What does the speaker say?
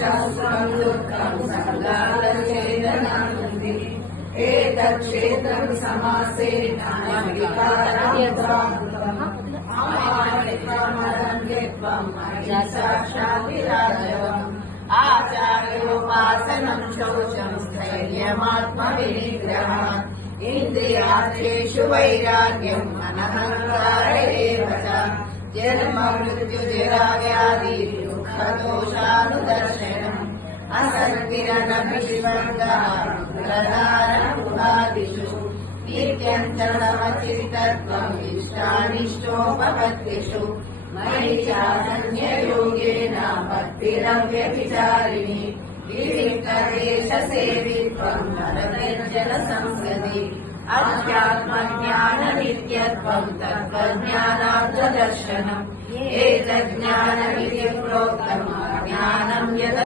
शास्त्रं दुःखं संगातचेतनानन्दी एतत्क्षेत्रं समासेन साक्षादिराजवम् आचार्योपासनं शौचं स्थैर्यमात्मविनिग्रहात् इन्द्रियार्थेषु वैराग्यम् अनहङ्कार एव च जन्म मृत्युजराव्याधि दुःखदोषानुदर्शनम् असङ्किरणभिष्वङ्गः प्रधानमुखादिषु नित्यन्तरमचिन्तत्वम् इष्टानिष्टोपपत्तिषु मयि चानन्ययोगेन भक्तिरव्यभिचारिणि विविक्तदेशसेवित्वम् नरनिर्जनसंसदि अध्यात्मज्ञाननित्यत्वम् तत्त्वज्ञानार्थदर्शनम् एतज्ज्ञानमिति प्रोक्तम् अज्ञानम् यत्